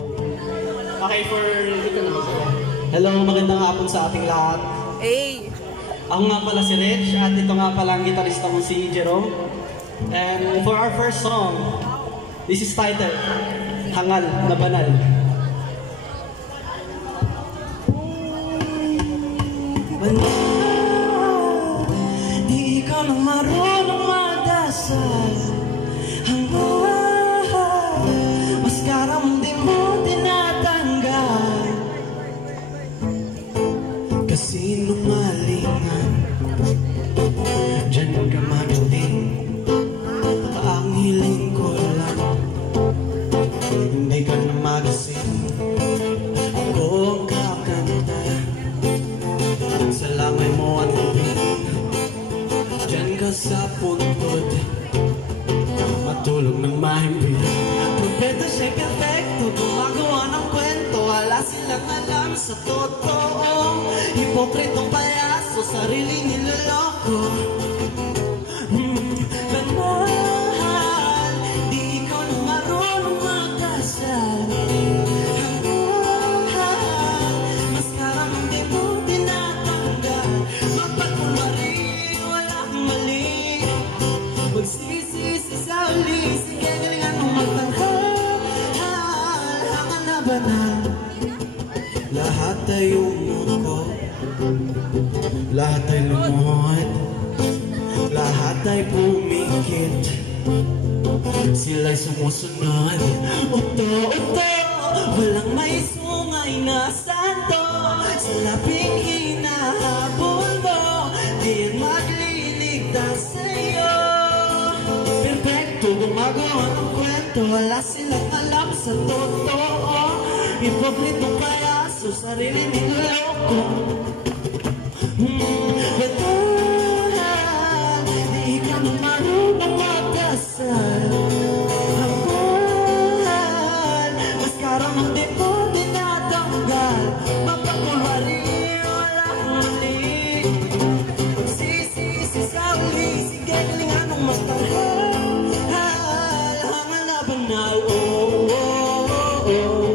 Okay, for hello, magandang hapon sa ating lahat. Hey! Ako nga pala si Rich at ito nga pala ang gitarista mo si Jerome. And for our first song, this is titled Hangal na Banal. Banal, di ka na marunong magdasal. Hangal, maskara mong di mo tinatanggal. Kasinungalingan, dyan ka magaling. Ang hiling ko lang, hindi ka na magising. Ako ang kakanta sa lamay mo at lubing. Dyan ka sa puntod, matulog ng mahimbing. Propeta siya'y perfecto, gumagawa ng kwento. Wala silang alam sa totoo. Hipokritong payaso, sarili niloloko. Banal, di ikaw na marunong magdasal. Hangal, maskara mong di mo tinatanggal. Magpagkumari, wala kang mali. Magsisisi sa uli, sige galingan mong magtanghal. Hangal na banal. Lahat ay umuko, lahat ay lumuhod, lahat ay pumikit, sila'y sumusunod. Uto-uto, walang may sungay na santo. Sa labing hinahabol mo, di magliligtas sa'yo. Perfecto, gumagawa ng kwento. Wala silang alam sa totoo. Hipokritong payaso, sarili niloloko. Banal, di ka na marunong magdasal. Hangal, maskara mong di mo tinatanggal. Magpakulwari, wala kang mali. Magsisisi sa uli, sige galingan mong magtanghal. Hangal na banal, oh, oh, oh, oh.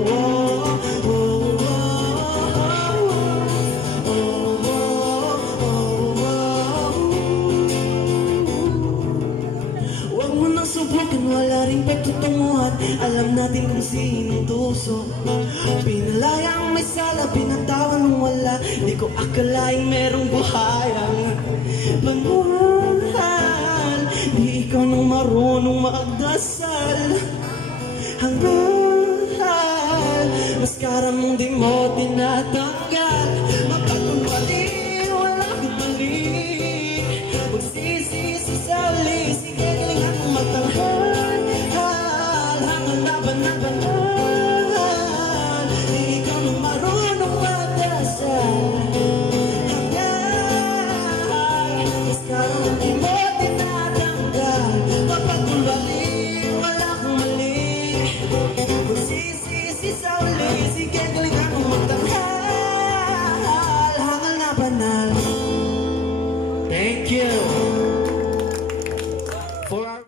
Wala rin pagtutunguhan, alam natin kung sinong tuso. Pinalayang may sala, pinatawan ng wala. Di ko akalaing merong buhayan. Banal, di ikaw nang marunong magdasal. Hangal, maskara mong di mo tinatanggal.